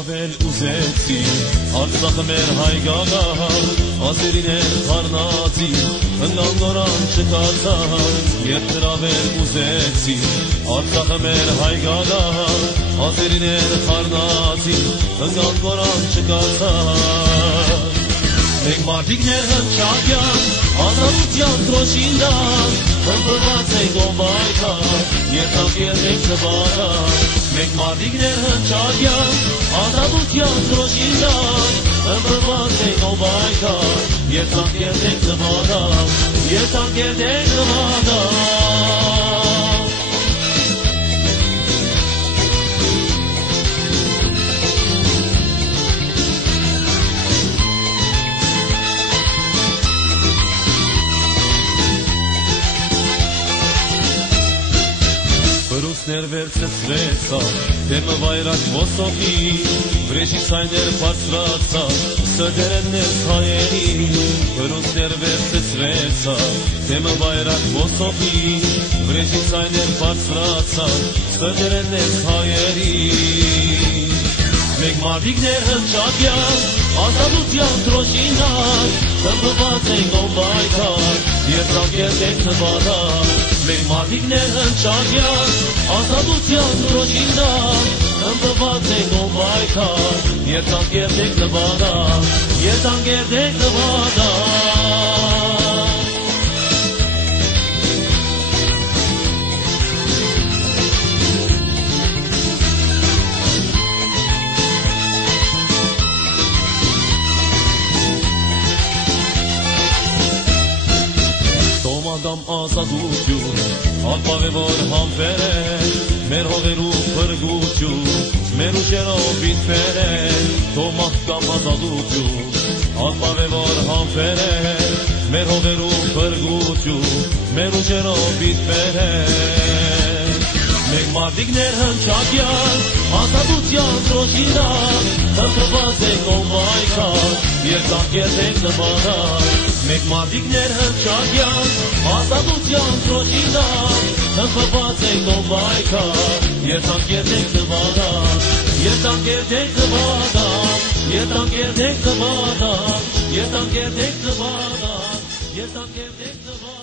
Ետրավել ուզեցի, Արցախը մեր հայգաղահար, Ազերին էր խառնածի, ընկան գորան չկացար։ Ետրավել ուզեցի, Արցախը մեր հայգաղահար, Ազերին էր խառնածի, ընկան գորան չկացար։ Մենք մարդիկներ հնչակյան, ազատության դրոշինան, հմբռված ենք ով բայկար, երթանք ենք զվարան։ Մենք մարդիկներ հնչակյան, ազատության դրոշինան, հմբռված ենք ով բայկար, երթանք ենք զվարան, երթանք ենք զվարան։ Բրուսներ վերցրեցվեցա, դեմը վայրակ ոսոկի, վրեժի ցայներ բարձրացա, ստերեններ հայերի։ Բրուսներ վերցրեցվեցա, դեմը վայրակ ոսոկի, վրեժի ցայներ բարձրացա, ստերեններ հայերի։ Մենք մարդիկներ հնչակյան, ազատության դրոշինան, հմբռված ենք ով բայկար, երթանք ենք զվարան։ Մենք մարդիկներ հնչակյան, ազատության դրոշինան, հմբռված ենք ով բայկար, երթանք ենք զվարան, երթանք ենք զվարան։ Ադամ ազատություն, ապավ է որ համբեր է, մեր հողերու փրկություն, մեր ուժերով բիթվեր է, թո մարդկամ ազատություն, ապավ է որ համբեր է, մեր հողերու փրկություն, մեր ուժերով բիթվեր է։ Մենք մարդիկներ հնչակյան, ազատության դրոշինան, հմբռված ենք ով բայկար, երթանք ենք զվարան։ Մենք մարդիկներ հնչակյան, ազատության դրոշինան, հմբռված ենք ով բայկար, երթանք ենք զվարան, երթանք ենք զվարան, երթանք ենք զվարան, երթանք ենք զվարան, երթանք ենք զվարան։